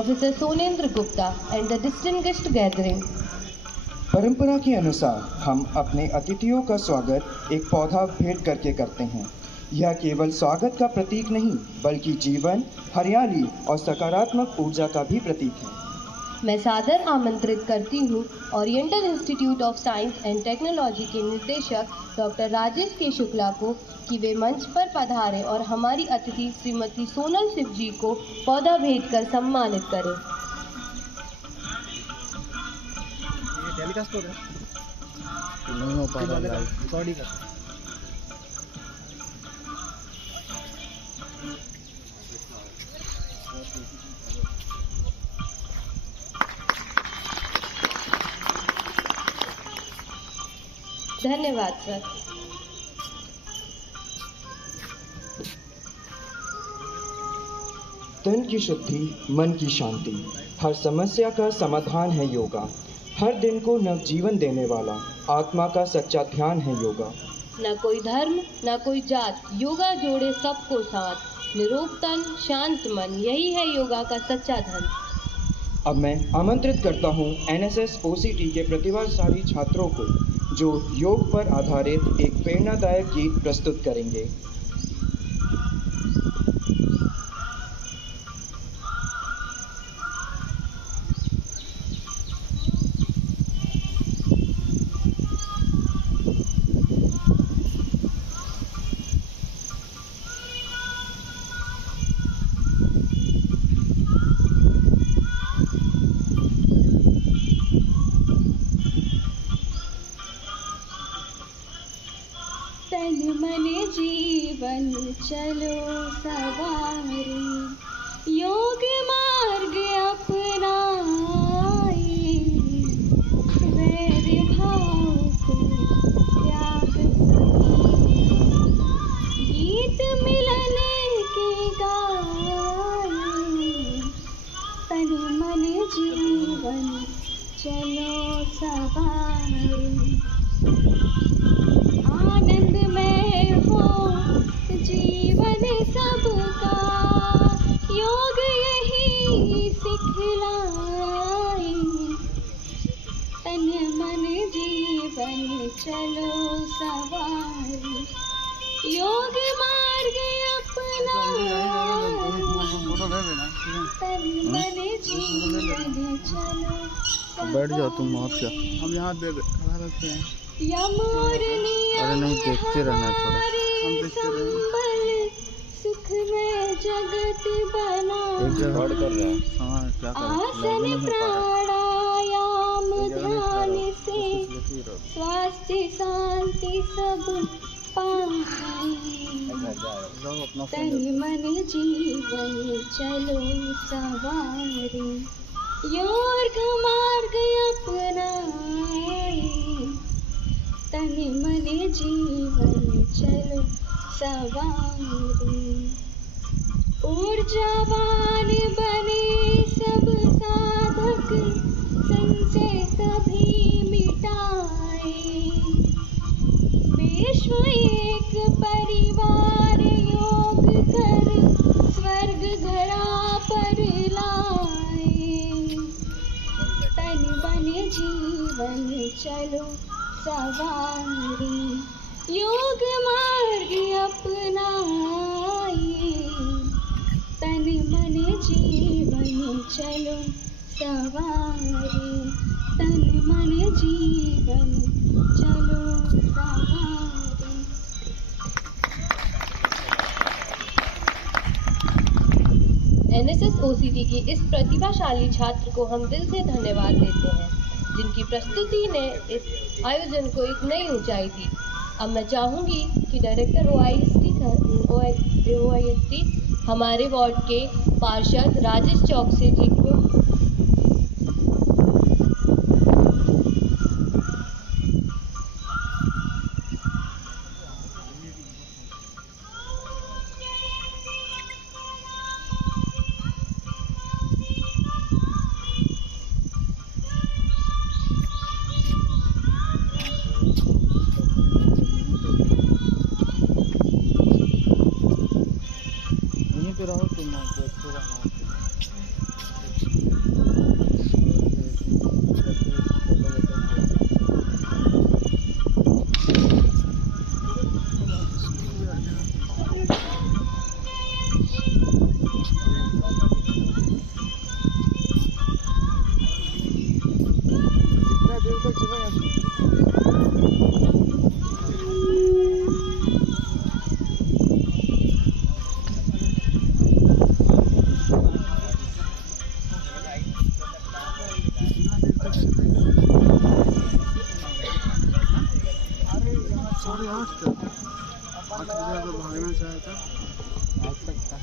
Professor Sonendra Gupta and the distinguished gathering. परंपरा के अनुसार हम अपने अतिथियों का स्वागत एक पौधा भेंट करके करते हैं। यह केवल स्वागत का प्रतीक नहीं बल्कि जीवन, हरियाली और सकारात्मक ऊर्जा का भी प्रतीक है। मैं सादर आमंत्रित करती हूँ oriental institute of science and technology के निदेशक डॉक्टर राजेश के शुक्ला को कि वे मंच पर पधारें और हमारी अतिथि श्रीमती सोनल शिव जी को पौधा भेंट कर सम्मानित करें। धन्यवाद सर। तन की शुद्धि, मन की शांति, हर समस्या का समाधान है योगा। हर दिन को नवजीवन देने वाला आत्मा का सच्चा ध्यान है योगा। न कोई धर्म न कोई जात, योगा जोड़े सबको साथ। निरोग तन, शांत मन, यही है योगा का सच्चा धन। अब मैं आमंत्रित करता हूँ NSS OCT के प्रतिभाशाली छात्रों को जो योग पर आधारित एक प्रेरणादायक गीत प्रस्तुत करेंगे। तन मन जीवन चलो सवारी, योग मार्ग अपनाए। वैर भाव को त्याग सही, गीत मिलन के गाए। तन मन जीवन चलो सवारी, आनंद में हो जीवन सबका। योग यही सिखलाए। तन मन जीवन चलो सवारी, योग मार्ग अपनाए। तन मन जीवन चलो। बैठ जाओ तुम और क्या, हम यहाँ खड़ा रहते हैं। अरे नहीं, देखते रहना थोड़ा, हम देखते रहे। सुख में जगत बना, एक जगह कर रहा है। हाँ, क्या आसन प्राणायाम ध्यान से स्वास्थ्य शांति सब पाए। तन मन जीवन चलो सवारी, योग मार्ग अपनाए। तन मन जीवन चलो सवारी, ऊर्जावान बने सब साधक, संशय सभी मिटाए। विश्व एक परिवार, योग कर स्वर्ग घरा पर लाए। तन मन जीवन चलो सवारी, योग मार्ग अपनाए। तन मन जीवन चलो सवारी, तन मन जीवन चलो सवारी। NSS OCT के इस प्रतिभाशाली छात्र को हम दिल से धन्यवाद देते हैं जिनकी प्रस्तुति ने इस आयोजन को एक नई ऊंचाई दी। अब मैं चाहूँगी कि डायरेक्टर OIST हमारे वार्ड के पार्षद राजेश चौकसी जी को रहो तुम देखते रहना। भागना चाहा था आज तक था।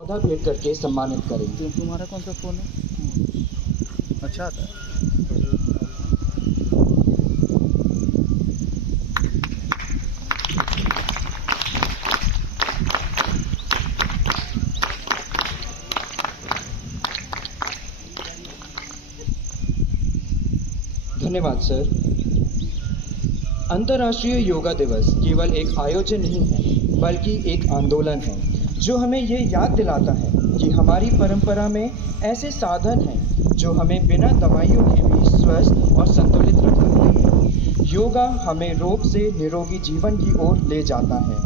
पौधा भेंट करके सम्मानित करेंगे। तुम्हारा कौन सा फोन है? अच्छा आता है। धन्यवाद सर। अंतर्राष्ट्रीय योगा दिवस केवल एक आयोजन नहीं है बल्कि एक आंदोलन है जो हमें ये याद दिलाता है कि हमारी परंपरा में ऐसे साधन हैं जो हमें बिना दवाइयों के भी स्वस्थ और संतुलित रख सकते हैं। योगा हमें रोग से निरोगी जीवन की ओर ले जाता है।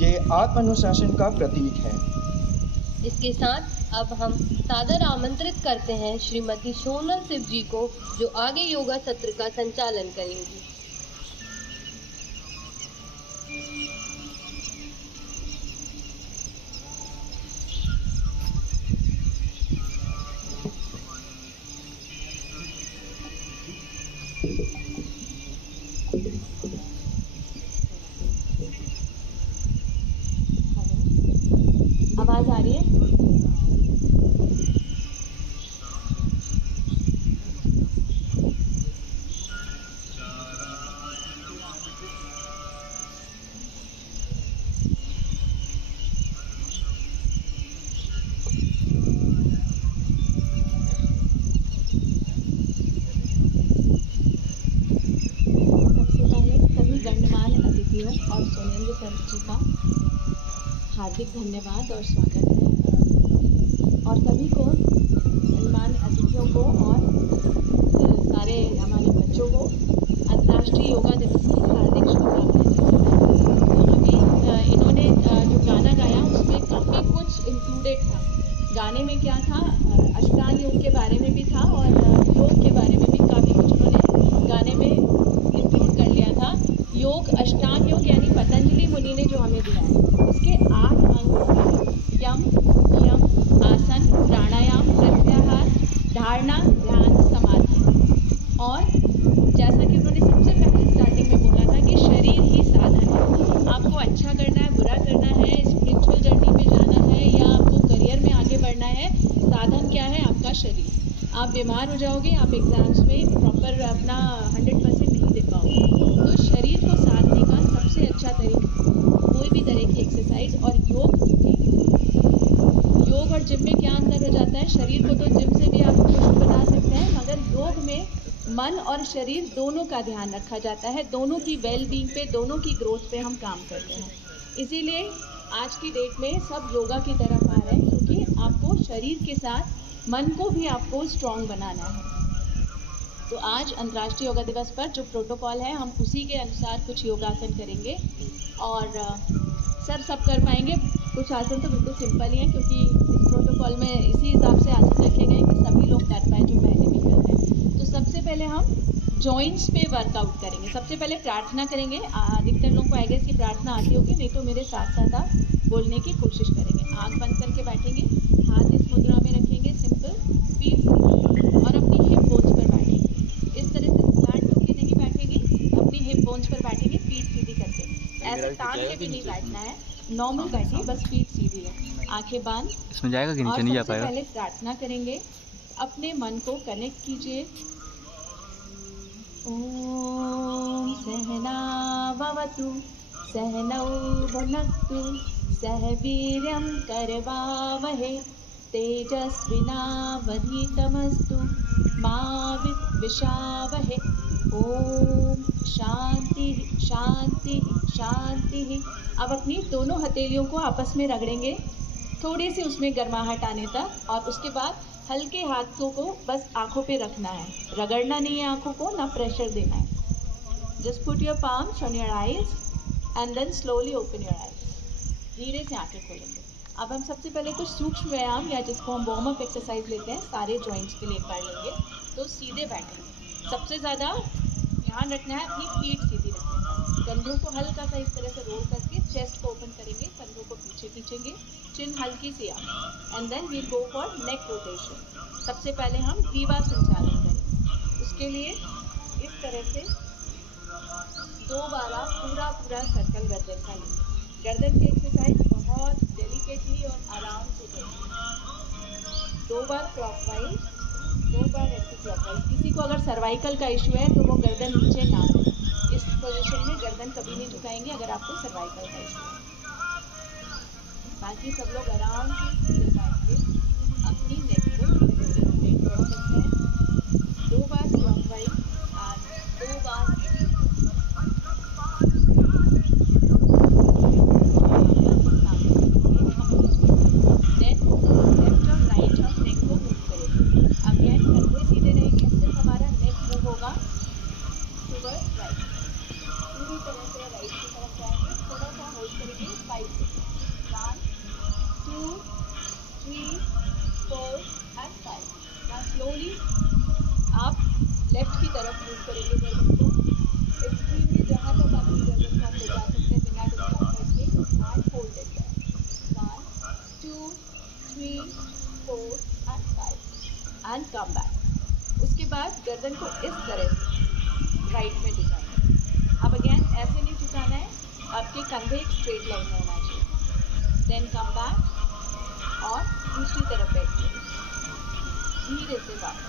ये आत्मानुशासन का प्रतीक है। इसके साथ अब हम सादर आमंत्रित करते हैं श्रीमती सोनल शिव जी को, जो आगे योगा सत्र का संचालन करेंगी। आवाज आ रही है? और सोनेंद्र सर जी का हार्दिक धन्यवाद और स्वागत है, और सभी को, गणमान्य अतिथियों को और सारे हमारे बच्चों को अंतर्राष्ट्रीय योगा दिवस की हार्दिक शुभकामनाएं। अभी इन्होंने जो गाना गाया उसमें काफ़ी कुछ इंक्लूडेड था। गाने में क्या था, अष्टांग योग के बारे में भी था और योग के बारे में भी काफ़ी कुछ उन्होंने गाने में इंक्लूड कर लिया था। योग, अष्टांग योग यानी पतंजलि मुनि ने जो हमें दिया है, उसके 8 अंग: यम, नियम, आसन, प्राणायाम, प्रत्याहार, धारणा, ध्यान, समाधि। और जैसा कि उन्होंने सबसे पहले स्टार्टिंग में बोला था कि शरीर ही साधन है। आपको अच्छा करना है, बुरा करना है, स्पिरिचुअल जर्नी पे जाना है या आपको करियर में आगे बढ़ना है, साधन क्या है? आपका शरीर। आप बीमार हो जाओगे, आप एग्जाम्स में प्रॉपर अपना 100% नहीं दे पाओगे। तो शरीर को साधने का सबसे अच्छा तरीका कोई भी तरह की एक्सरसाइज, और योग और जिम में क्या अंतर हो जाता है? शरीर को तो जिम से भी आप पुष्ट बना सकते हैं, मगर योग में मन और शरीर दोनों का ध्यान रखा जाता है, दोनों की वेल बीइंग पे, दोनों की ग्रोथ पे हम काम करते हैं। इसीलिए आज की डेट में सब योगा की तरफ आ रहे हैं, क्योंकि आपको शरीर के साथ मन को भी आपको स्ट्रॉन्ग बनाना है। तो आज अंतर्राष्ट्रीय योगा दिवस पर जो प्रोटोकॉल है, हम उसी के अनुसार कुछ योगासन करेंगे। और सर सब कर पाएंगे, कुछ आसन तो बिल्कुल सिंपल ही हैं, क्योंकि इस प्रोटोकॉल में इसी हिसाब से आसन रखे गए कि सभी लोग कर पाएँ जो पहले भी कर रहे हैं। तो सबसे पहले हम जॉइंट्स पे वर्कआउट करेंगे। सबसे पहले प्रार्थना करेंगे। अधिकतर लोगों को आई गेस की प्रार्थना आती होगी, नहीं तो मेरे साथ साथ आप बोलने की कोशिश करेंगे। आँख बंद करके बैठेंगे, हाथ इस मुद्रा में रखेंगे, सिंपल, पीठ सीधी, और अपनी हिप बोन्स पर बैठेंगे। इस तरह से फ्लैट होके नहीं बैठेंगे, अपनी हिप बोन्स पर बैठेंगे, पीठ सीधी करके। ऐसे तान के भी नहीं बैठना है, नॉर्मल बैठिए, बस पीठ सीधी है। आंखें बंद इसमें जाएगा कि और नीचे नहीं जा सबसे पाएगा? पहले प्रार्थना करेंगे। अपने मन को कनेक्ट कीजिए। ओम सहना भवतु सहनौ भुनक्तु सह वीर्यं करवावहै तेजस्विनावधीतमस्तु मा विद्विषावहै। ओम शांति शांति शांति। अब अपनी दोनों हथेलियों को आपस में रगड़ेंगे थोड़ी सी उसमें गर्माहट आने तक, और उसके बाद हल्के हाथों को बस आंखों पे रखना है, रगड़ना नहीं है आंखों को, ना प्रेशर देना है। Just put your palms on your eyes and then slowly open your eyes। धीरे से आंखें खोलेंगे। अब हम सबसे पहले कुछ सूक्ष्म व्यायाम या जिसको हम वार्म अप एक्सरसाइज लेते हैं सारे जॉइंट्स के लिए एक बार लेंगे। तो सीधे बैठेंगे। सबसे ज़्यादा ध्यान रखना है अपनी पीठ सीधी रखने का। कंधों को हल्का सा इस तरह से रोल करके चेस्ट को ओपन करेंगे, कंधों को पीछे खींचेंगे, चिन हल्की सी आप, and then we go for neck rotation. सबसे पहले हम ग्रीवा संचालन करेंगे। उसके लिए इस तरह से 2 बार आप पूरा सर्कल गर्दन का लेंगे। गर्दन की एक्सरसाइज बहुत डेलिकेटली और आराम से करें। 2 बार क्लॉकवाइज, 2 बार एंटी क्लॉकवाइज। किसी को अगर सर्वाइकल का इशू है तो वो गर्दन नीचे ना हो। इस पोजीशन में गर्दन कभी नहीं झुकाएंगे अगर आपको सर्वाइकल का इशू है। बाकी सब लोग आराम से सीधे बैठ के अपनी नेक को रोटेट कर सकते हैं। 2 बार क्लॉकवाइज और 2 बार एंड कम बैक। उसके बाद गर्दन को इस तरह से राइट में झुकाएंगे। अब अगेन ऐसे नहीं झुकाना है, आपके कंधे एक स्ट्रेट लाइन में होना चाहिए। देन कम बैक और दूसरी तरफ बैठिए, धीरे से वापस।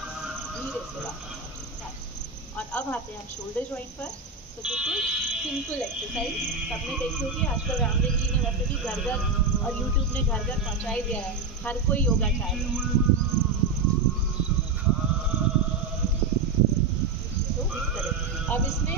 और अब आते हैं हम शोल्डर जॉइंट पर। तो बिल्कुल सिंपल एक्सरसाइज सबने देखी होगी। आजकल रामदेव जी ने वैसे भी घर घर और यूट्यूब ने घर घर पहुँचा ही दिया है, हर कोई योगा चाहेगा। अब इसमें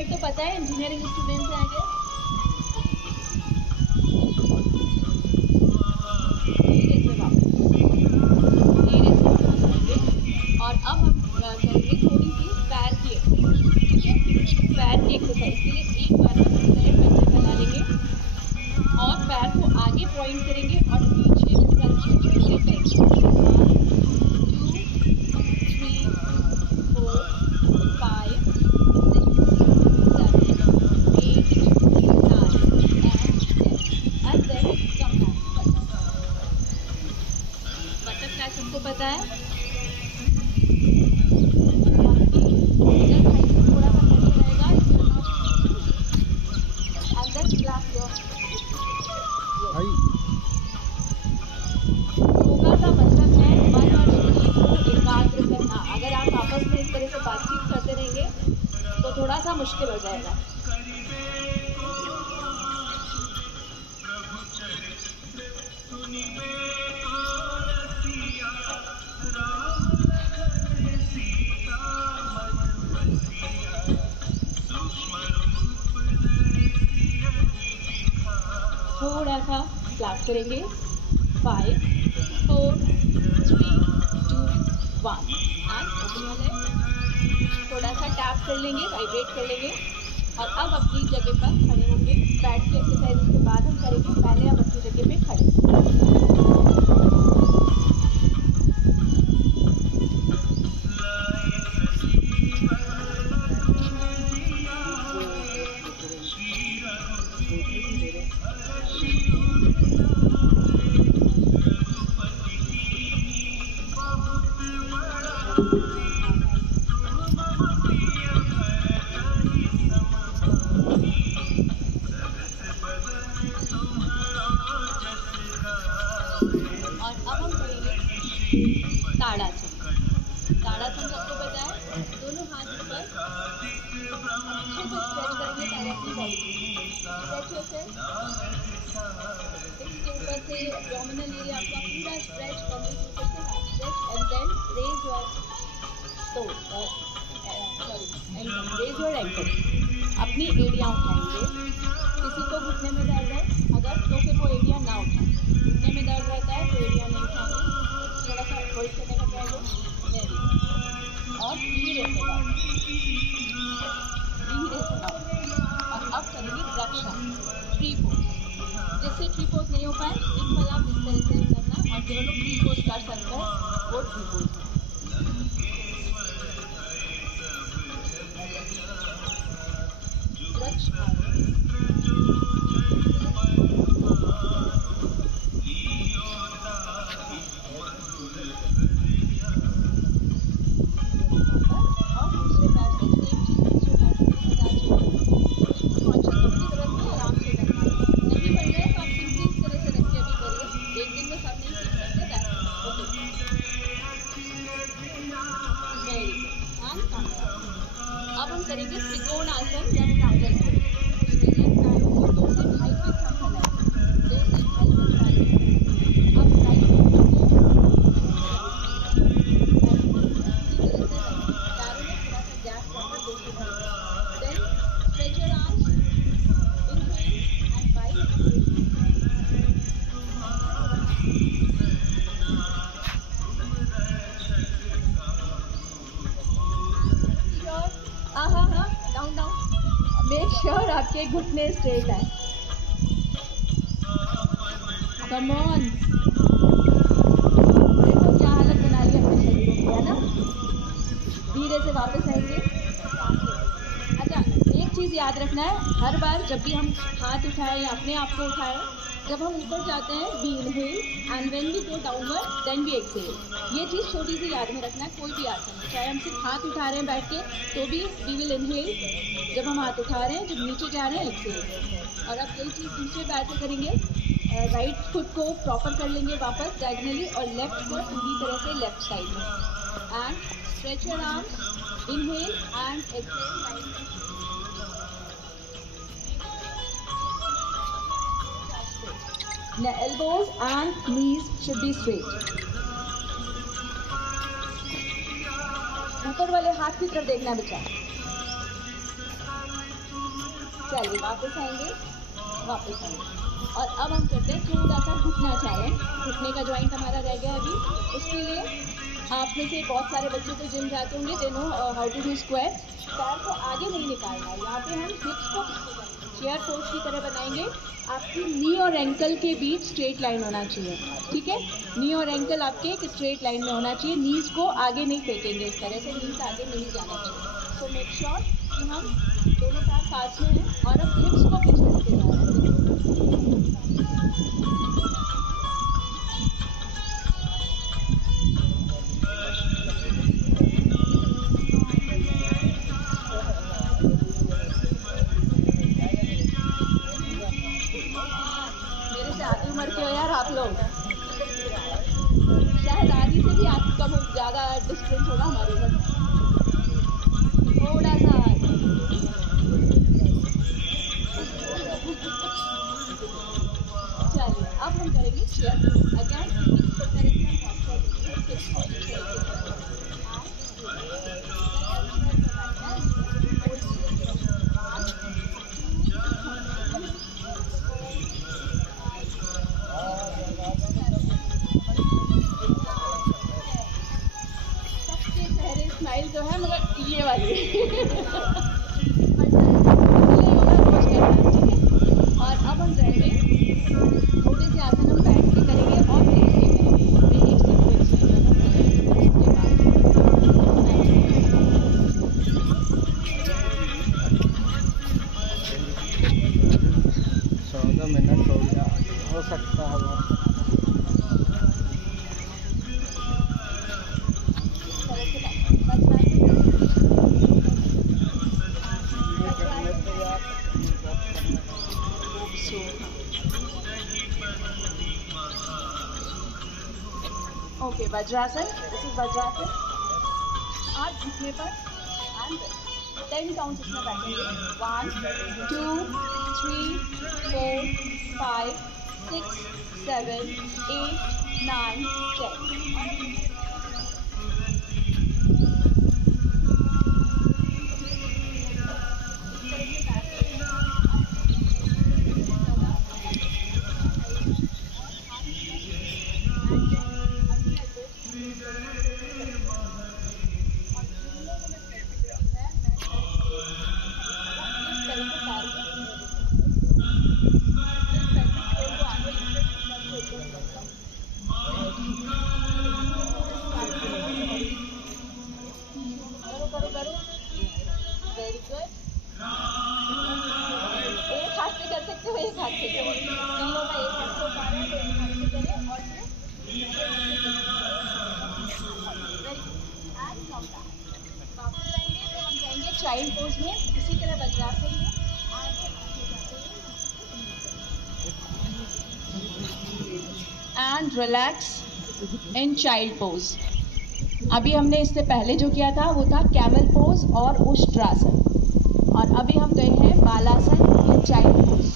तो पता है इंजीनियरिंग स्टूडेंट्स हैं आगे। धीरे से वापस आएंगे। और अब हम करेंगे थोड़ी सी पैर की एक्सरसाइज। ठीक है, पैर की एक्सरसाइज के लिए एक बार हम पैर फैला लेंगे और पैर को आगे पॉइंट करेंगे और पीछे सबको पता है। थोड़ा सा प्रेशर आएगा अंदर क्लास योगा का मतलब है मन और शरीर को एकाग्र करना। अगर आप आपस में इस तरह से बातचीत करते रहेंगे तो थोड़ा सा मुश्किल हो जाएगा। करेंगे 5, 4, 3, 2, 1 एंड ओपन योर लेग। थोड़ा सा टैप कर लेंगे, वाइब्रेट कर लेंगे और अब अपनी जगह पर खड़े होंगे। बैठ के एक्सरसाइज के बाद हम करेंगे, पहले आप अपनी जगह पे खड़े। ताड़ासन। ताड़ासन सबको पता है, दोनों हाथ ऊपर अच्छे से स्ट्रेच करेंगे सारे अपनी बॉडी स्ट्रेच होते हैं। इसके ऊपर से एब्डोमिनल एरिया आपका पूरा स्ट्रेच, कमर के ऊपर से हाथ stretch and then raise your raise your ankle. अपनी एड़ियाँ उठाएंगे। किसी को घुटने में दर्द है अगर, तो फिर वो एड़ियाँ ना उठाएं। घुटने में दर्द रहता है तो एड़ियाँ नहीं उठाएंगे, थोड़ा सा होल्ड करने का ट्राई करो और धीरे से डाउन, धीरे से डाउन। और अब करेंगे रक्षा ट्री पोज। जिससे ट्री पोज नहीं हो पाए सिंपल आप इस तरह से करना, और जो लोग ट्री पोज कर सकते हैं वो ट्री पोज। अब हम करेंगे त्रिकोणासन या ट्रायंगल पोज। उसके लिए पैरों को 2 से 2.5 फीट हम फैलाएंगे, 2 से 2.5 फीट फैलाएंगे। अब राइट फुट को पैरों में थोड़ा सा गैप करना 2 से 2.5 feet. Then stretch your arms, inhale and bite. Down down, make sure आपके घुटने स्ट्रेट है। कम ऑन, देखो क्या हालत बना ली अपने शरीर की, है ना। धीरे से वापस आएंगे। अच्छा, एक चीज़ याद रखना है, हर बार जब भी हम हाथ उठाएं या अपने आप को उठाएं, जब हम ऊपर जाते हैं we inhale and when we go downward then we exhale. ये चीज़ छोटी सी याद में रखना है। कोई भी आसन, चाहे हम सिर्फ हाथ उठा रहे हैं बैठ के तो भी वी विल इनहेल जब हम हाथ उठा रहे हैं, जब नीचे जा रहे हैं एक्सहेल। और अब यही चीज़ दूसरे पैर पे करेंगे। राइट फुट को प्रॉपर कर लेंगे वापस डायगनली और लेफ्ट को पूरी तरह से लेफ्ट साइड में and stretch your arms, inhale and exhale. The elbows and knees should be straight. ऊपर वाले हाथ की तरफ देखना बच्चा। चलिए वापस आएंगे, वापस आएंगे। और अब हम करते हैं थोड़ा सा घुटना चाहें, घुटने का जॉइंट हमारा रह गया अभी। उसके लिए आप में से बहुत सारे बच्चे तो जिम जाते होंगे, they know how to do squats. पैर को आगे नहीं निकालना है, यहाँ पे हम हिप्स को चेयर पोज की तरह बनाएंगे। आपकी नी और एंकल के बीच स्ट्रेट लाइन होना चाहिए, ठीक है। नी और एंकल आपके एक स्ट्रेट लाइन में होना चाहिए। नीज को आगे नहीं फेंकेंगे, इस तरह से नीज आगे नहीं जाना चाहिए। सो मेक श्योर कि हम दोनों पैर पास में हैं और अब हिप्स को पीछे लेके जा रहे हैं। आधी उम्र के हो यार आप लोग, शायद आधी से भी आप कम ज़्यादा डिस्टेंस होगा हमारे उम्र। थोड़ा सा चलिए अब हम करेंगे चेयर अगेन। स्टाइल तो है मगर ये वाली रोज करना है, ठीक है। और अब हम जाएंगे थोड़े से आसन हम बैठ के करेंगे और लेट के करेंगे। एक से दो मिनट हो गया, हो सकता है okay. Vajrasana, this is vajrasana. आप घुटने पर एंड 10 काउंट इसमें बैठेंगे। 1 2 3 4 5 6 7 8 9 10। Very good. एक हाथ से कर सकते हो, एक हाथ से करो। तीनों का एक हाथ से उठा रहे हैं तो एक हाथ से करें और फिर वापस जाएंगे तो हम जाएंगे चाइल्ड पोज में, इसी तरह वज्रासन में आगे and relax in child pose. अभी हमने इससे पहले जो किया था वो था कैमल पोज और उष्ट्रासन, और अभी हम गए हैं balasana in child pose.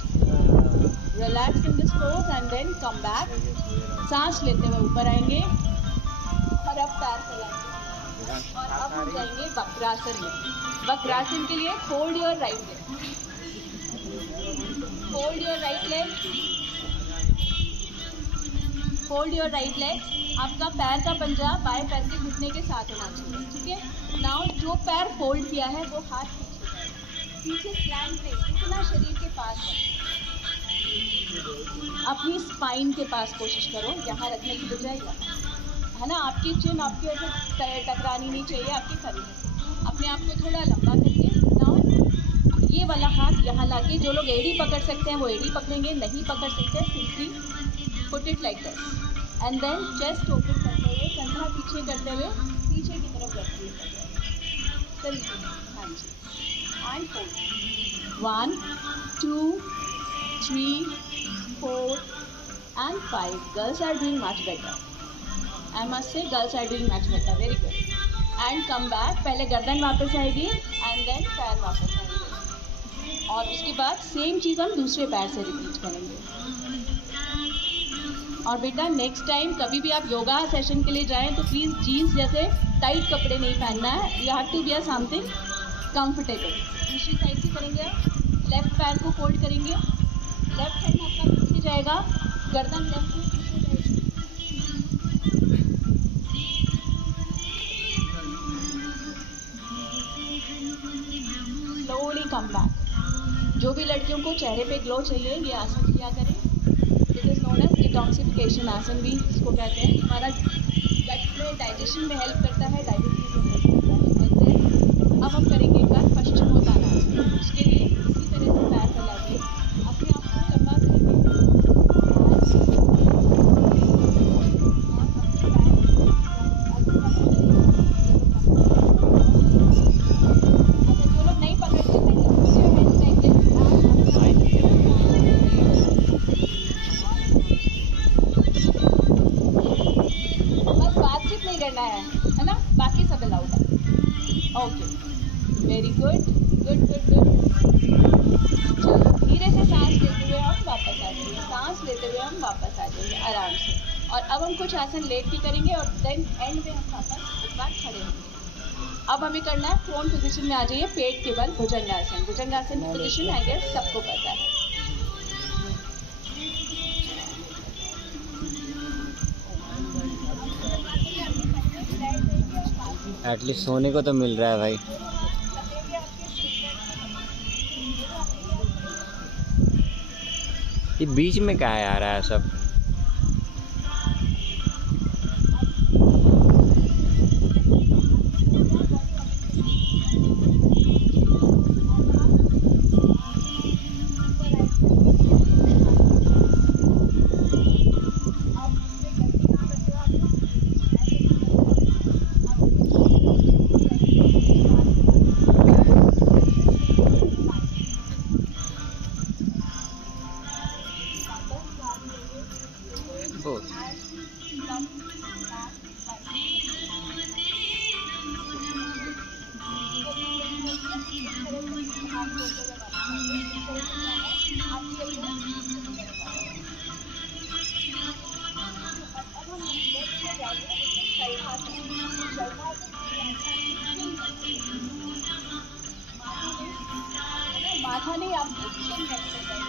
Relax in this pose and then come back. सांस लेते हुए ऊपर आएंगे और अब पैर फैलाएंगे और अब हम जाएंगे वक्रासन में। वक्रासन के लिए fold your right leg, fold your right leg, fold your right leg. आपका पैर का पंजा बाएं पैर के घुटने के साथ होना चाहिए, ठीक है। नाउ जो पैर फोल्ड किया है वो हाथ पीछे स्लैंट नहीं, इतना शरीर के पास अपनी स्पाइन के पास कोशिश करो, यहाँ रखने की बजाय है ना। आपकी चिन आपकी ऐसे टकरानी नहीं चाहिए आपकी शरीर। अपने आप को थोड़ा लंबा करके नाउ ये वाला हाथ यहाँ लाके, जो लोग एड़ी पकड़ सकते हैं वो एड़ी पकड़ेंगे, नहीं पकड़ सकते simply put it like this and then chest open करते हुए, कंधा पीछे करते हुए पीछे की तरफ रखिए। चलिए, हाँ जी, and fold. 1 2 3 4 and 5. Girls are doing much better. I must say girls are doing much better. Very good. And come back. पहले गर्दन वापस आएगी and then पैर वापस आएंगे, और उसके बाद सेम चीज़ हम दूसरे पैर से रिपीट करेंगे। और बेटा नेक्स्ट टाइम कभी भी आप योगा सेशन के लिए जाएं तो प्लीज़ जीन्स जैसे टाइट कपड़े नहीं पहनना है। You have to wear something comfortable. दूसरी साइड से करेंगे, लेफ्ट पैर को फोल्ड करेंगे, लेफ्ट हैंड आपका पीछे जाएगा, गर्दन लेफ्ट में पीछे जाएगी। Slowly come back. जो भी लड़कियों को चेहरे पे ग्लो चाहिए ये आसन किया करें। It is known as detoxification asana भी इसको कहते हैं। हमारा गट में डाइजेशन में हेल्प करता है, डायबिटीज में हेल्प करता है। अब हम करेंगे एक बार पश्चिमोत्तान आसन। उसके लिए इसी तरह से पैर फैलाइए, अपने आप को लंबा करेंगे जो लोग नहीं पकड़ सकते बस बातचीत नहीं करना है ना, बाकी सब अलाउड है। Okay, very good good good good. चलो धीरे से सांस लेते हुए हम वापस आ जाएंगे, सांस लेते हुए हम वापस आ जाएंगे आराम से। और अब हम कुछ आसन लेट के करेंगे और देन एंड में हम वापस एक बार खड़े होंगे। अब हमें करना है प्रोन पोजीशन में आ जाइए, पेट के बल भुजंगासन। भुजंगासन की पोजीशन आई गेस सबको पता है। एटलीस्ट सोने को तो मिल रहा है भाई। ये बीच में क्या आ रहा है सब? माथा नहीं, आप बना सकते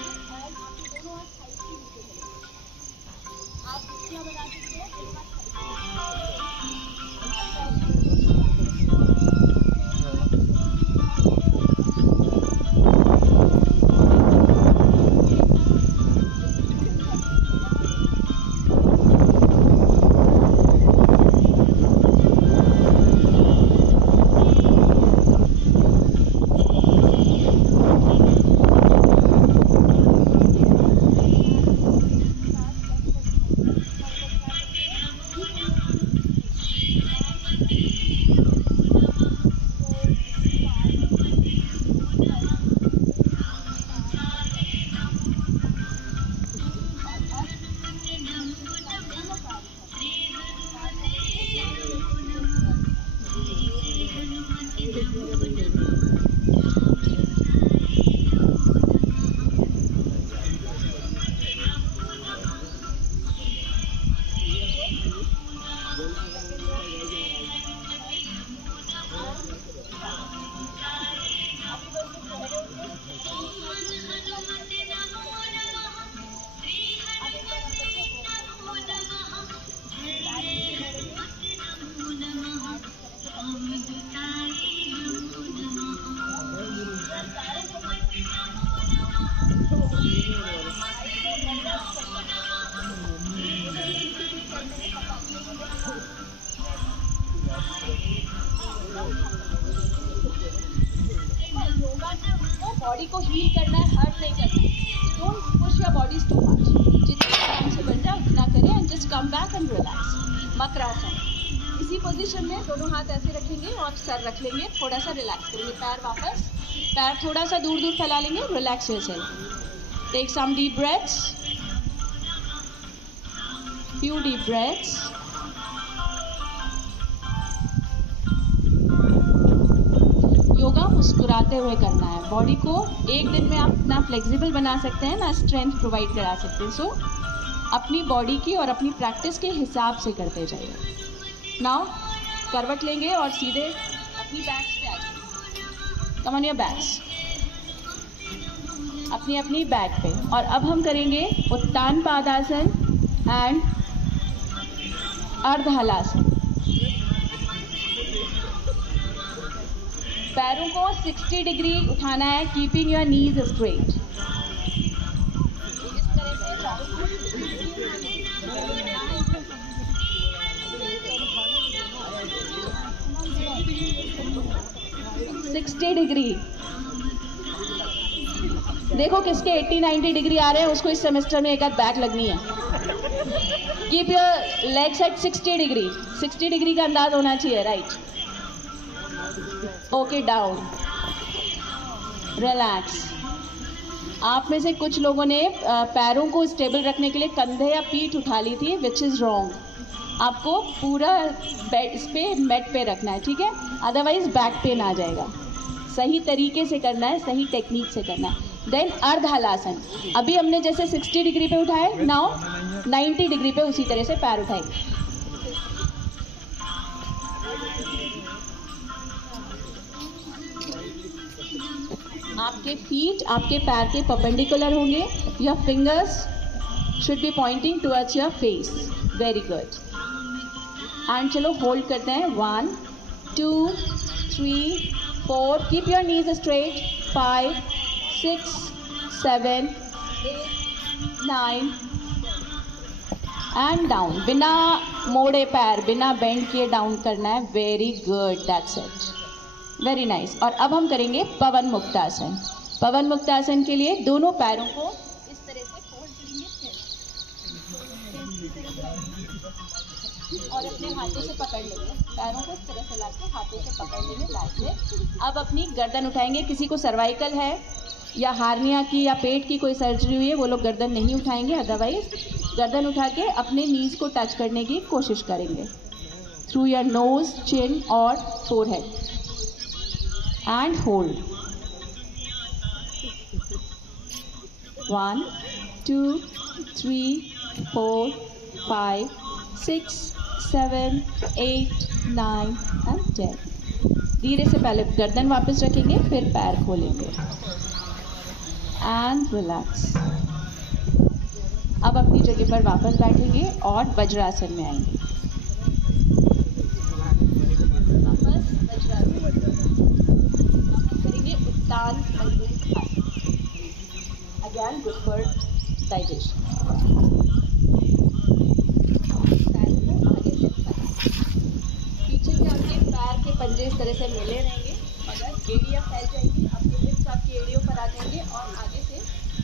बॉडी को हील करना है, हर्ट नहीं करना है। Don't push your bodies too much. जितना आराम से बन जाए उतना करें and just come back and relax. Makarasana, इसी पोजीशन में दोनों हाथ ऐसे रखेंगे और सर रख लेंगे, थोड़ा सा रिलैक्स करेंगे। पैर वापस, पैर थोड़ा सा दूर दूर फैला लेंगे। Relax yourself, take some deep breaths, few deep breaths. Yoga मुस्कुराते हुए करना है। बॉडी को एक दिन में आप ना फ्लेक्सिबल बना सकते हैं, ना स्ट्रेंथ प्रोवाइड करा सकते हैं। सो अपनी बॉडी की और अपनी प्रैक्टिस के हिसाब से करते जाइए। नाउ करवट लेंगे और सीधे अपनी बैक्स पे आ जाएंगे। कम ऑन योर बैक्स, अपनी अपनी बैक पे। और अब हम करेंगे उत्तान पादासन एंड अर्ध हलासन। पैरों को 60 डिग्री उठाना है, कीपिंग योर नीज स्ट्रेट। इस तरह से 60 डिग्री। देखो किसके 80-90 डिग्री आ रहे हैं, उसको इस सेमेस्टर में एक आध बैक लगनी है। Keep your legs at 60 degree. 60 degree का अंदाज होना चाहिए, राइट। Okay, down, relax. आप में से कुछ लोगों ने पैरों को स्टेबल रखने के लिए कंधे या पीठ उठा ली थी, विच इज़ रॉन्ग। आपको पूरा बेड इस पे मैट पे रखना है, ठीक है, अदरवाइज बैक पेन आ जाएगा। सही तरीके से करना है, सही टेक्निक से करना है। देन अर्ध हलासन। अभी हमने जैसे 60 डिग्री पे उठाए, नाउ 90 डिग्री पे उसी तरह से पैर उठाएंगे। आपके फीट आपके पैर के परपेंडिकुलर होंगे। Your fingers should be pointing towards your face. Very good. And चलो होल्ड करते हैं, 1 2, 3, 4. Keep your knees straight. 5, 6, 7, 8, 9 and down. बिना मोड़े पैर, बिना बेंड किए डाउन करना है. Very good, that's it. Very nice. और अब हम करेंगे पवन मुक्तासन. पवन मुक्तासन के लिए दोनों पैरों को इस तरह से फोल्ड करेंगे और अपने हाथों से पकड़ लेंगे. पैरों को इस तरह से लाके हाथों से पकड़ लेंगे लाइक से. अब अपनी गर्दन उठाएंगे. किसी को सर्वाइकल है या हार्निया की या पेट की कोई सर्जरी हुई है, वो लोग गर्दन नहीं उठाएंगे. अदरवाइज गर्दन उठा के अपने नीज को टच करने की कोशिश करेंगे थ्रू योर नोज, चिन और फोरहेड. And hold. 1, 2, 3, 4, 5, 6, 7, 8, 9 and 10. धीरे से पहले गर्दन वापस रखेंगे, फिर पैर खोलेंगे एंड रिलैक्स. अब अपनी जगह पर वापस बैठेंगे और वज्रासन में आएंगे. वापस वज्रासन करेंगे. उत्तान मजबूत आसन. Again good for digestion. पैर को आगे से पीछे से आपके पैर के पंजे इस तरह से मिले रहेंगे मगर एड़ियाँ फैल जाएंगी. आपके हिप्स आपकी एड़ियों पर आ जाएंगे और आगे से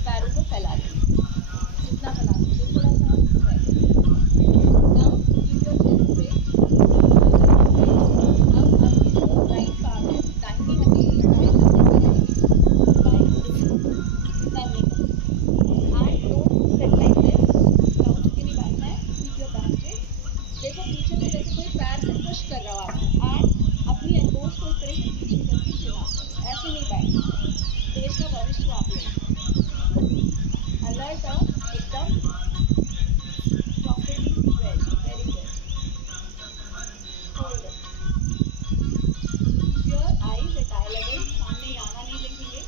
पैरों को फैला देंगे. जितना फैला सकते थोड़ा सा. Now keep your chest straight. अब आपकी जो राइट पाम है, दाहिनी हथेली right and don't set like this. Count के लिए बैठना है. Keep your back straight. देखो पीछे से जैसे कोई पैर से पुश कर रहा हो आपको एंड अपनी एल्बोज को इस तरह से पीछे करके चला. ऐसे नहीं बैठना. देश का भविष्य आप लोग अलर्ट और एकदम properly stretch. Very good. Hold it. Keep your eyes at eye level. सामने आना नहीं देखेंगे.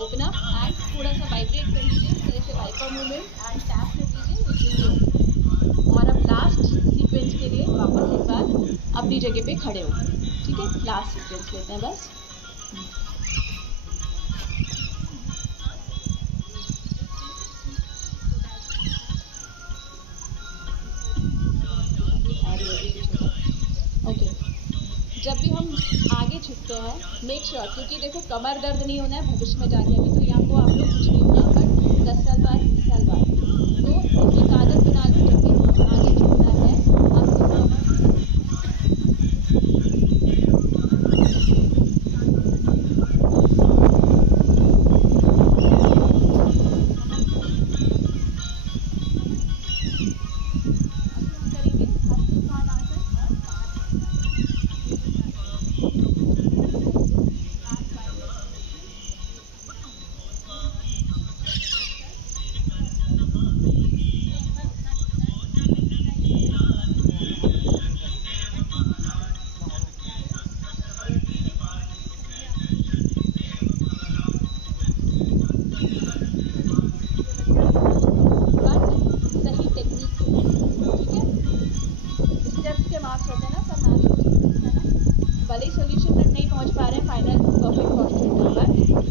ओपन अप एंड थोड़ा सा वाइब्रेट कर लीजिए. इस तरह से वाइपर मूवमेंट एंड टैप कर दीजिए. और अब लास्ट सीक्वेंस के लिए वापस एक बार अपनी जगह पे खड़े हो. ठीक है, लास्ट सीक्वेंस लेते हैं बस. ओके. जब भी हम आगे झुकते हैं मेक श्योर, क्योंकि देखो कमर दर्द नहीं होना है भविष्य में जाके. अभी तो यहाँ को आप लोग कुछ नहीं होगा, बट 10 साल बाद 20 साल बाद तो एक आदत बना लो. जब भी आगे झुकना है आपको कमर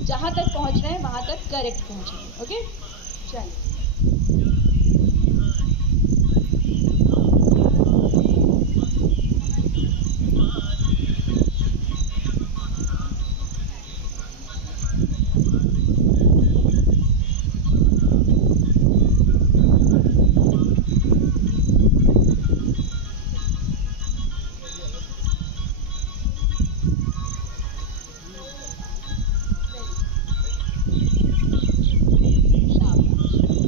जहाँ तक पहुँच रहे हैं वहाँ तक करेक्ट पहुँचेंगे. ओके, चलिए. शाबाश.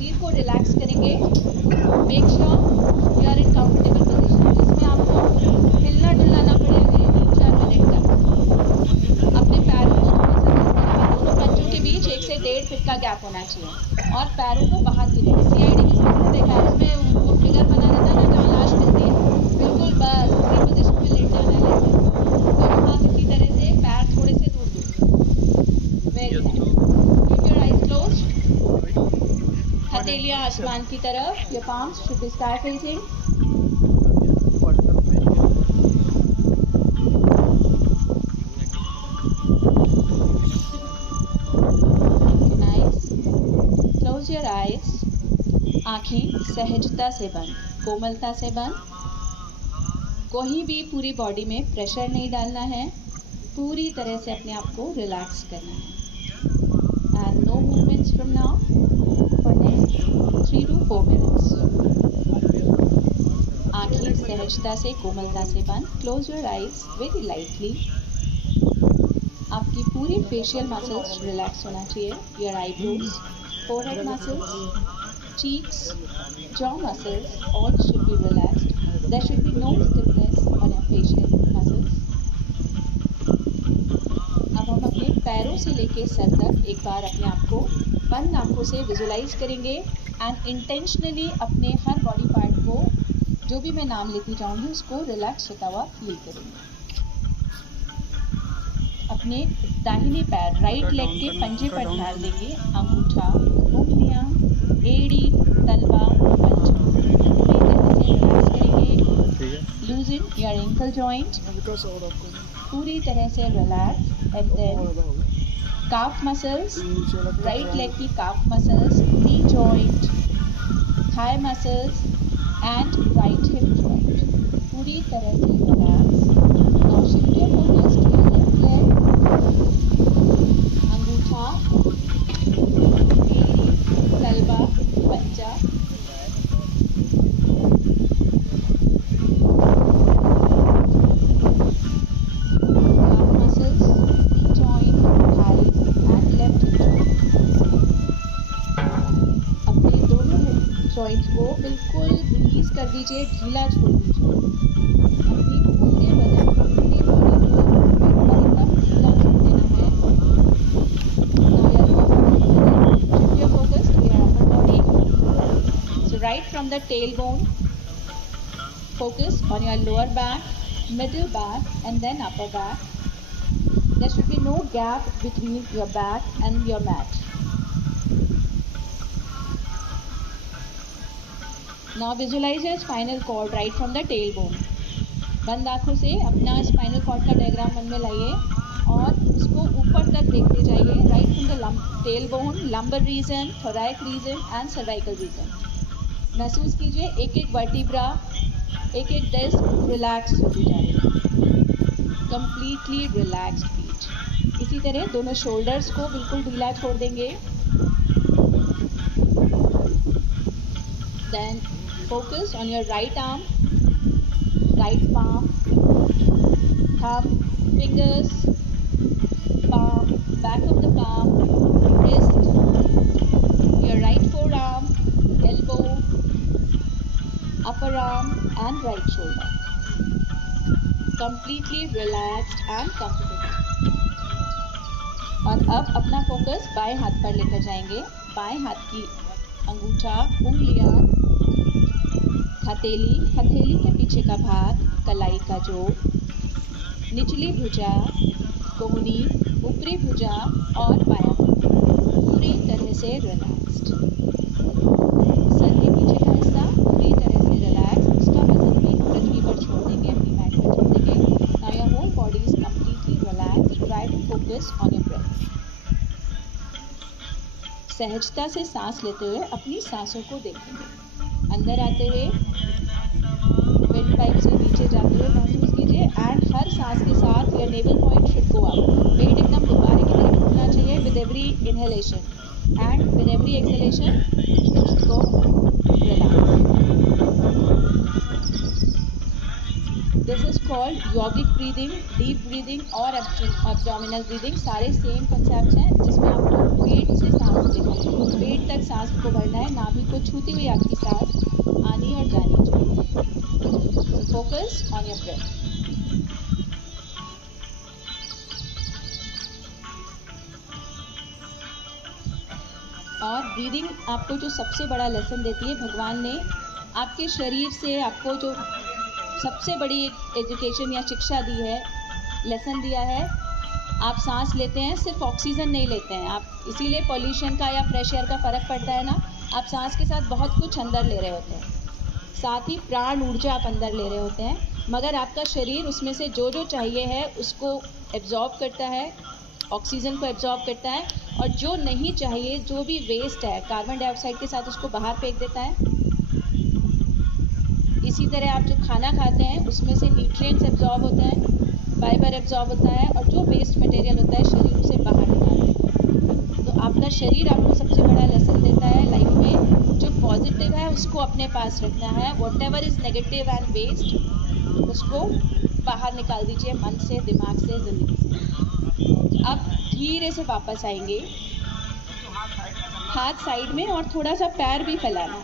शरीर को रिलैक्स करेंगे। Make sure you are in comfortable position जिसमें आपको हिलना डुलना ना पड़े 3-4 मिनट तक। अपने पैरों को थोड़ा सा करेंगे, दोनों पंजों के बीच 1 से 1.5 फीट का गैप होना चाहिए और पैरों को बाहर की तरफ। CID की स्किन में देखा है, उसमें वो फिगर बना रहता है ना जहाँ लाश मिलती है, बिल्कुल बस उसी पोजीशन में लेट जाना है। दोनों हाथ इसी तरह से, पैर थोड़े से दूर दूर। Very nice. Keep your eyes closed. हथेलियां आसमान की तरफ। Your palms should be sky facing. Nice. Close your eyes. आंखें सहजता से बंद, कोमलता से बंद। कोई भी पूरी बॉडी में प्रेशर नहीं डालना है, पूरी तरह से अपने आप को रिलैक्स करना है। And no movements from now for next 3 to 4 minutes. आंखें सहजता से कोमलता से बंद। Close your eyes very lightly. आपकी पूरी फेशियल मसल्स रिलैक्स होना चाहिए। Your eyebrows, forehead muscles, cheeks, jaw muscles all should be relaxed. There should be no stiffness on your facial muscles. अब हम अपने पैरों से लेके सर तक एक बार अपने आप को बंद आंखों से विजुलाइज करेंगे एंड इंटेंशनली अपने हर बॉडी पार्ट को जो भी मैं नाम लेती जाऊंगी उसको रिलैक्स होता हुआ फील करेंगे। अपने दाहिने पैर राइट लेग के पंजे पर ध्यान देंगे। अंगूठा, उंगलियां, एड़ी, तलवा, पंजा पूरी तरह से रिलैक्स करेंगे। लूजन योर एंकल जॉइंट, पूरी तरह से relax. And then calf muscles, right leg की calf muscles, knee joint, thigh muscles and right hip joint पूरी तरह से relax. Now shift your focus to your left leg. अंगूठा, तलवा, पंजा, calf muscles, knee joint, thighs and left hip joint. अपने दोनों hip joints को बिल्कुल रिलीज कर दीजिए, ढीला छोड़ दीजिए। अपनी पूरे बदन, पूरी बॉडी को एकदम ढीला छोड़ देना है। Shift your focus to your upper body. So right from the tailbone, focus on your lower back, middle back and then upper back. There should be no gap between your back and your mat. Now visualize your spinal cord right from the tailbone. बंद आंखों से अपना spinal cord का diagram मन में लाइए और उसको ऊपर तक देखते जाइए। Right from the tailbone, lumbar region, thoracic region and cervical region. महसूस कीजिए एक एक वर्टिब्रा, एक एक डिस्क रिलैक्स होती जा रही है। Completely relaxed feet. इसी तरह दोनों शोल्डर्स को बिल्कुल ढीला छोड़ देंगे। Then focus on your right arm, right palm, thumb, fingers, palm, back of the palm, wrist, your right forearm, elbow, upper arm and right shoulder. Completely relaxed and comfortable. और अब अपना फोकस बाएं हाथ पर लेकर जाएंगे। बाएं हाथ की अंगूठा, उंगलियां, हथेली के पीछे का भाग, कलाई का जोड़, निचली भुजा, कोहनी, ऊपरी भुजा और बायां पूरी तरह से रिलैक्स्ड। सर के पीछे का हिस्सा पूरी तरह से रिलैक्स, उसका वजन भी पृथ्वी पर छोड़ देंगे, अपनी मैट पर छोड़ देंगे। Now your whole body is completely relaxed. Try to focus on your breath. सहजता से सांस लेते हुए अपनी सांसों को देखेंगे। अंदर आते हुए विंड पाइप से नीचे जाते हुए महसूस कीजिए एंड हर सांस के साथ your navel point should go up. पेट एकदम गुब्बारे की तरह घूमना चाहिए with every inhalation and with every exhalation go relax. This is called यौगिक ब्रीदिंग, डीप ब्रीदिंग और एब्डोमिनल ब्रीदिंग, सारे सेम कंसेप्ट हैं, जिसमें आपको पेट से सांस लेना है, पेट तक सांस को भरना है, नाभि को छूती हुई आपकी सांस आनी और जानी चाहिए। So focus on your breath. और ब्रीदिंग आपको जो सबसे बड़ा लेसन देती है, भगवान ने आपके शरीर से आपको जो सबसे बड़ी एजुकेशन या शिक्षा दी है, लेसन दिया है, आप सांस लेते हैं, सिर्फ ऑक्सीजन नहीं लेते हैं आप, इसीलिए पॉल्यूशन का या फ्रेश एयर का फ़र्क पड़ता है ना, आप सांस के साथ बहुत कुछ अंदर ले रहे होते हैं, साथ ही प्राण ऊर्जा आप अंदर ले रहे होते हैं, मगर आपका शरीर उसमें से जो जो चाहिए है उसको एब्जॉर्ब करता है, ऑक्सीजन को एब्जॉर्ब करता है, और जो नहीं चाहिए, जो भी वेस्ट है, कार्बन डाइऑक्साइड के साथ उसको बाहर फेंक देता है। इसी तरह आप जो खाना खाते हैं उसमें से न्यूट्रिएंट्स एब्जॉर्ब होते हैं, फाइबर एब्जॉर्ब होता है, और जो वेस्ट मटेरियल होता है शरीर उसे बाहर निकाल देता है। तो आपका शरीर आपको सबसे बड़ा लेसन देता है लाइफ में, जो पॉजिटिव है उसको अपने पास रखना है, whatever is negative and waste उसको बाहर निकाल दीजिए मन से, दिमाग से, ज़िंदगी से। अब धीरे से वापस आएंगे, हाथ साइड में और थोड़ा सा पैर भी फैलाना।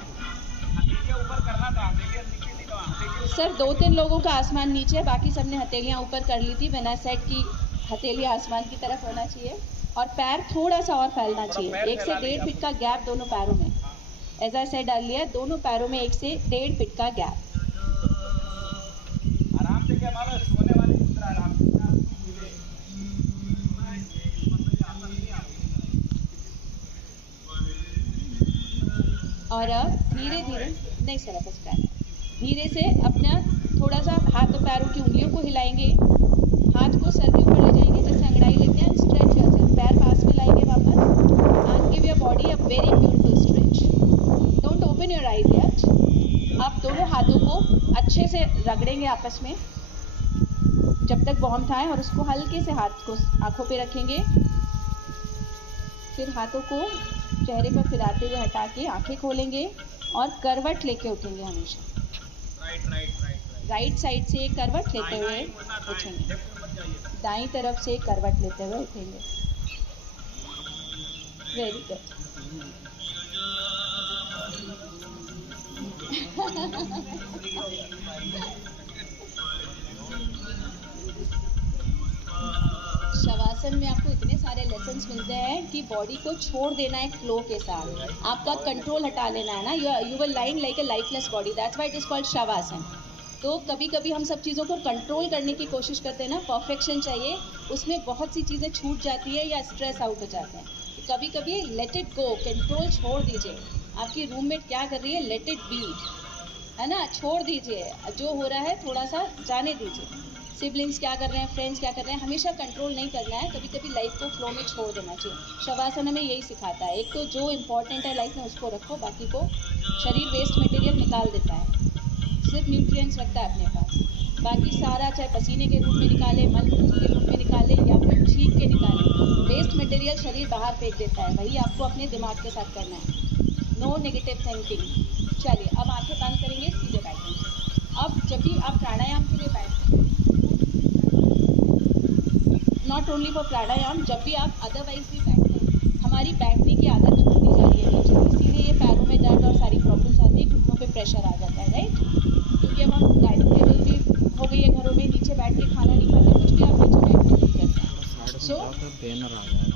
सर 2-3 लोगों का आसमान नीचे है, बाकी सबने हथेलियां ऊपर कर ली थी, बिना सेट की हथेली आसमान की तरफ होना चाहिए, और पैर थोड़ा सा और फैलना चाहिए, 1 से 1.5 फीट का गैप दोनों पैरों में, ऐसा सेट डाल लिया, दोनों पैरों में 1 से 1.5 फीट का गैप। आराम से क्या मानो, सोने वाली मुद्रा आराम से। और अब धीरे धीरे, नहीं सर बस पैर, धीरे से अपना थोड़ा सा हाथ और पैरों की उंगलियों को हिलाएंगे, हाथ को सर के ऊपर ले जाएंगे जैसे अंगड़ाई लेते हैं, स्ट्रेच करते हैं, पैर पास में लाएंगे वापस, and give your body a very beautiful stretch. Don't open your eyes yet. आप दोनों हाथों को अच्छे से रगड़ेंगे आपस में जब तक वार्म था, और उसको हल्के से हाथ को आंखों पे रखेंगे, फिर हाथों को चेहरे पर फिराते हुए हटा के आंखें खोलेंगे और करवट लेके उठेंगे हमेशा। राइट साइड से करवट लेते हुए उठेंगे, दाईं तरफ से करवट लेते हुए उठेंगे। Very good. शवासन में आपको इतने सारे लेसन्स मिलते हैं कि बॉडी को छोड़ देना है फ्लो के साथ, आपका कंट्रोल हटा लेना है ना, you will lying like a lifeless body, that's why it is called shavasana. तो कभी कभी हम सब चीज़ों को कंट्रोल करने की कोशिश करते हैं ना, परफेक्शन चाहिए, उसमें बहुत सी चीज़ें छूट जाती है या स्ट्रेस आउट हो जाते हैं। कभी कभी लेट इट गो, कंट्रोल छोड़ दीजिए, आपकी रूममेट क्या कर रही है, लेट इट बी, है ना, छोड़ दीजिए, जो हो रहा है थोड़ा सा जाने दीजिए, सिबलिंग्स क्या कर रहे हैं, फ्रेंड्स क्या कर रहे हैं, हमेशा कंट्रोल नहीं करना है, कभी कभी लाइफ को फ्लो में छोड़ देना चाहिए। शवासन हमें यही सिखाता है, एक तो जो इम्पोर्टेंट है लाइफ में उसको रखो, बाकी को शरीर वेस्ट मटेरियल निकाल देता है, सिर्फ न्यूट्रिएंट्स रखता है अपने पास, बाकी सारा चाहे पसीने के रूप में निकाले, मल मूत्र के रूप में निकाले या फिर छींक के निकाले, वेस्ट मटेरियल शरीर बाहर फेंक देता है, वही आपको अपने दिमाग के साथ करना है, नो नेगेटिव थिंकिंग। चलिए अब आंखें बंद करेंगे, सीधे बैठेंगे। अब जब भी आप प्राणायाम के लिए बैठते हैं, नॉट ओनली फॉर प्राणायाम, जब भी आप अदरवाइज भी बैठते हैं, हमारी बैठने की आदत छूटती जा रही है नीचे, इसीलिए ये पैरों में दर्द और सारी प्रॉब्लम्स आती है, घुटनों पे प्रेशर आ जाता है, राइट, क्योंकि अब हम डाइनिंग टेबल भी हो गई है घरों में, नीचे बैठ के खाना नहीं खाते, कुछ भी आप नीचे बैठ के नहीं करते। सो बैनर आ जाएगा।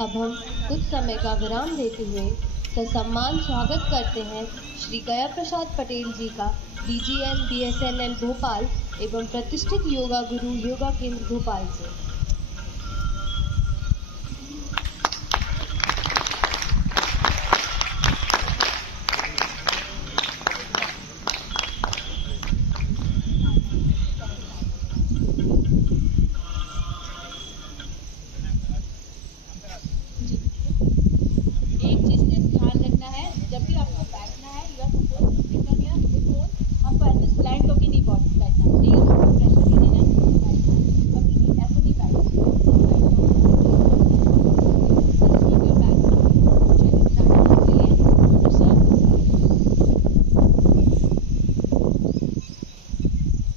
अब हम कुछ समय का विराम देते हुए ससम्मान स्वागत करते हैं श्री गया प्रसाद पटेल जी का, DGM BSNL भोपाल एवं प्रतिष्ठित योगा गुरु योगा केंद्र भोपाल से। हमको ऐसे स्लैंट होके नहीं बैठना, नहीं उसको प्रेशर नहीं देना, बैठना, कभी ऐसे नहीं बैठना।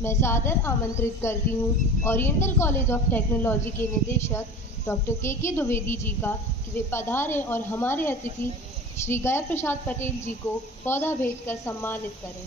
मैं सादर आमंत्रित करती हूँ ओरिएंटल कॉलेज ऑफ टेक्नोलॉजी के निदेशक डॉक्टर के द्विवेदी जी का कि वे पधारें और हमारे अतिथि श्री गया प्रसाद पटेल जी को पौधा भेंट कर सम्मानित करें।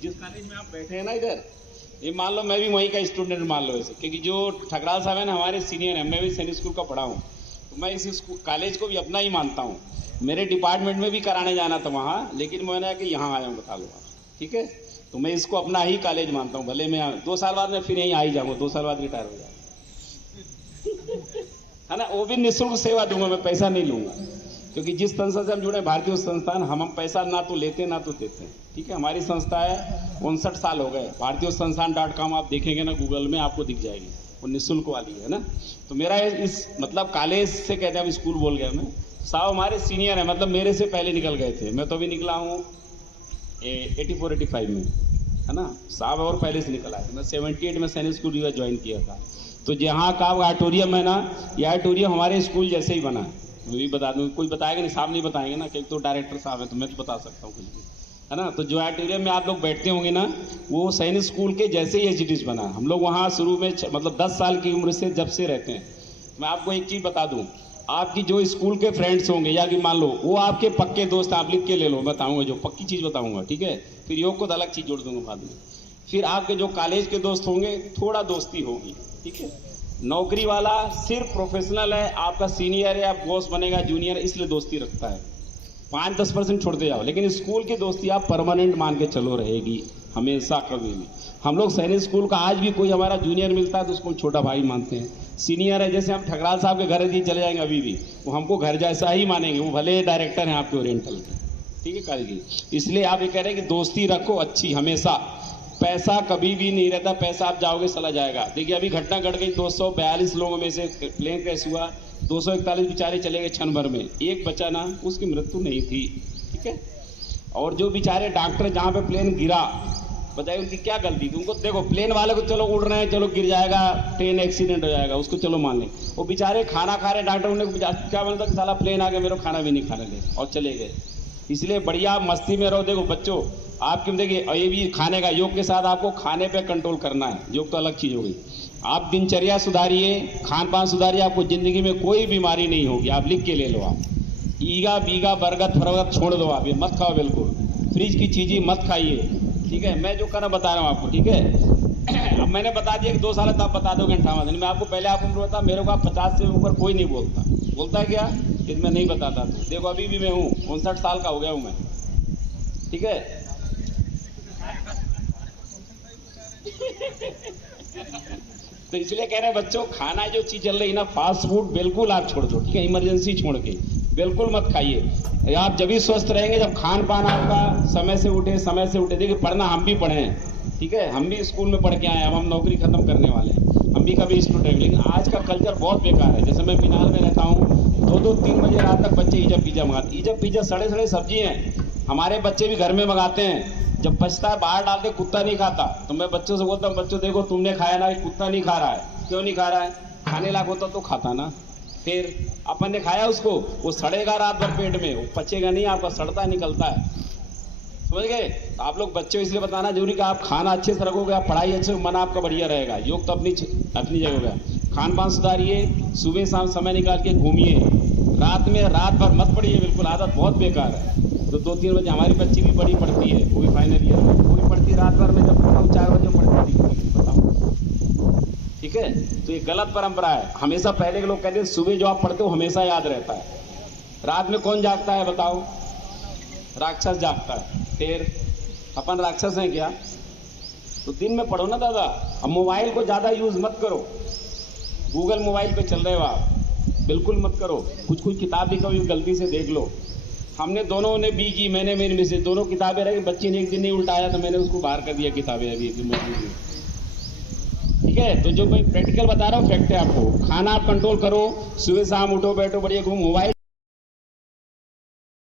जिस कॉलेज में आप बैठे हैं ना इधर, ये मान लो मैं भी वहीं का स्टूडेंट मान लो ऐसे, क्योंकि जो ठकराल साहब है ना हमारे सीनियर हैं, मैं भी सैनिक स्कूल का पढ़ा हूँ, तो मैं इस कॉलेज को भी अपना ही मानता हूँ। मेरे डिपार्टमेंट में भी कराने जाना था वहाँ, लेकिन मैंने कि यहाँ आया हूँ बता लूँगा, ठीक है। तो मैं इसको अपना ही कॉलेज मानता हूँ, भले मैं 2 साल बाद मैं फिर यहीं आ ही जाऊँगा, 2 साल बाद रिटायर हो जाऊँगा, है ना। वो भी निःशुल्क सेवा दूंगा, मैं पैसा नहीं लूँगा, क्योंकि जिस संस्था से हम जुड़े भारतीय संस्थान, हम पैसा ना तो लेते ना तो देते हैं, ठीक है। हमारी संस्था है 59 साल हो गए, भारतीय संस्थान.com आप देखेंगे ना गूगल में आपको दिख जाएगी, वो निःशुल्क वाली है ना। तो मेरा इस मतलब कॉलेज से कहते हैं, स्कूल बोल गया मैं, साहब हमारे सीनियर है, मतलब मेरे से पहले निकल गए थे, मैं तो अभी निकला हूँ 84-85 में, है ना। साहब और पहले से निकला है, मैं 78 में सैनिक स्कूल ज्वाइन किया था। तो जहाँ का ऑडिटोरियम है ना, यह ऑडिटोरियम हमारे स्कूल जैसे ही बना है, मैं भी बता दूँ, कोई बताएगा नहीं, साहब नहीं बताएंगे ना, क्योंकि तो डायरेक्टर साहब है, तो मैं तो बता सकता हूँ कुछ भी, है ना। तो जो ऑडिटोरियम में आप लोग बैठते होंगे ना, वो सैनिक स्कूल के जैसे ही एचडीज बना। हम लोग वहाँ शुरू में मतलब 10 साल की उम्र से जब से रहते हैं। मैं आपको एक चीज़ बता दूँ, आपकी जो स्कूल के फ्रेंड्स होंगे या कि मान लो वो आपके पक्के दोस्त, आप लिख के ले लो, बताऊँगा जो पक्की चीज़ बताऊँगा, ठीक है। फिर योग को तो अलग चीज़ जोड़ दूँगा बाद में। फिर आपके जो कॉलेज के दोस्त होंगे, थोड़ा दोस्ती होगी, ठीक है। नौकरी वाला सिर्फ प्रोफेशनल है, आपका सीनियर है, आप बॉस बनेगा, जूनियर, इसलिए दोस्ती रखता है, 5-10% छोड़ते जाओ, लेकिन स्कूल की दोस्ती आप परमानेंट मान के चलो, रहेगी हमेशा कभी भी। हम लोग सैनिक स्कूल का आज भी कोई हमारा जूनियर मिलता है तो उसको छोटा भाई मानते हैं। सीनियर है, जैसे हम ठकराल साहब के घर चले जाएंगे अभी भी, वो हमको घर जैसा ही मानेंगे, वो भले डायरेक्टर हैं आपके ओरिएंटल के, ठीक है कॉलेज की। इसलिए आप ये कह रहे हैं कि दोस्ती रखो अच्छी हमेशा, पैसा कभी भी नहीं रहता, पैसा आप जाओगे चला जाएगा। देखिए अभी घटना घट गई, 242 लोगों में से प्लेन क्रैश हुआ, 241 बेचारे चले गए क्षण भर में, एक बचा ना, उसकी मृत्यु नहीं थी, ठीक है। और जो बेचारे डॉक्टर जहाँ पे प्लेन गिरा, बताइए उनकी क्या गलती थी। उनको देखो, प्लेन वाले को चलो उड़ रहे हैं, चलो गिर जाएगा, ट्रेन एक्सीडेंट हो जाएगा, उसको चलो मान लें। वो बेचारे खाना खा रहे, डॉक्टर उन्हें क्या बोलता कि साला प्लेन आ गया, मेरे खाना भी नहीं खाने दे, और चले गए। इसलिए बढ़िया मस्ती में रहो। देखो बच्चों, आप क्यों देखिए, ये भी खाने का, योग के साथ आपको खाने पे कंट्रोल करना है, योग तो अलग चीज़ हो गई। आप दिनचर्या सुधारिए, खान पान सुधारिए, आपको जिंदगी में कोई बीमारी नहीं होगी। आप लिख के ले लो, आप ईगा बीगा बरगद फरगद छोड़ दो, आप ये मत खाओ, बिल्कुल फ्रिज की चीज़ें मत खाइए, ठीक है। मैं जो करना बता रहा हूँ आपको, ठीक है। अब मैंने बता दिया कि 2 साल तक आप बता दोगे 58 दिन में, आपको पहले आप उम्र बता, मेरे को आप 50 से ऊपर कोई नहीं बोलता है क्या, इसमें नहीं बताता। तो देखो अभी भी मैं हूँ, 59 साल का हो गया हूँ मैं, ठीक है। तो इसलिए कह रहे हैं बच्चों, खाना जो चीज चल रही है ना, फास्ट फूड बिल्कुल आप छोड़ दो, ठीक है। इमरजेंसी छोड़ के बिल्कुल मत खाइए। आप जब भी स्वस्थ रहेंगे जब खान पान आपका समय से उठे। देखिए पढ़ना हम भी पढ़े हैं, ठीक है, हम भी स्कूल में पढ़ के आए हैं, अब हम नौकरी खत्म करने वाले हैं, हम भी कभी स्टूडेंट। लेकिन आज का कल्चर बहुत बेकार है। जैसे मैं मीनाल में रहता हूँ, 2-3 बजे रात तक बच्चे ईजब पिज्जा मंगाते, ईजब पिज्जा सड़े सब्जी हैं, हमारे बच्चे भी घर में मंगाते हैं। जब बचता है बाहर डालते, कुत्ता नहीं खाता। तो मैं बच्चों से बोलता हूँ, बच्चों देखो तुमने खाया ना, कुत्ता नहीं खा रहा है, क्यों नहीं खा रहा है, खाने लायक होता तो खाता ना। फिर अपन ने खाया उसको, वो सड़ेगा रात भर पेट में, वो पचेगा नहीं, आपका सड़ता निकलता है, समझ गए। तो आप लोग बच्चों इसलिए बताना जरूरी कि आप खाना अच्छे से रखोगे, आप पढ़ाई अच्छे, मन आपका बढ़िया रहेगा। योग तो अपनी जगह हो गया। खान पान सुधारिए, सुबह शाम समय निकाल के घूमिए, रात भर मत पढ़िए, बिल्कुल आदत बहुत बेकार है। तो 2-3 बजे हमारी बच्ची भी बड़ी पढ़ती है, वो भी फाइनल ईयर में, वो भी पढ़ती रात भर में, जब 4 बजे पढ़ती थी, बताओ, ठीक ठीक है, तो ये गलत परंपरा है। हमेशा पहले के लोग कहते हैं सुबह जो आप पढ़ते हो हमेशा याद रहता है, रात में कौन जागता है बताओ? राक्षस जागता है। फिर अपन राक्षस हैं क्या? तो दिन में पढ़ो ना दादा। अब मोबाइल को ज्यादा यूज मत करो, गूगल मोबाइल पे चल रहे हो आप, बिल्कुल मत करो। कुछ कुछ किताब भी कभी गलती से देख लो। हमने दोनों ने बी की, मैंने मेरी मिसेज, दोनों किताबें रही, बच्ची ने एक दिन नहीं उल्टाया तो मैंने उसको बाहर कर दिया किताबें अभी। ठीक है, तो जो मैं प्रैक्टिकल बता रहा हूँ फैक्ट है आपको। खाना आप कंट्रोल करो, सुबह शाम उठो बैठो बढ़िया, घूम मोबाइल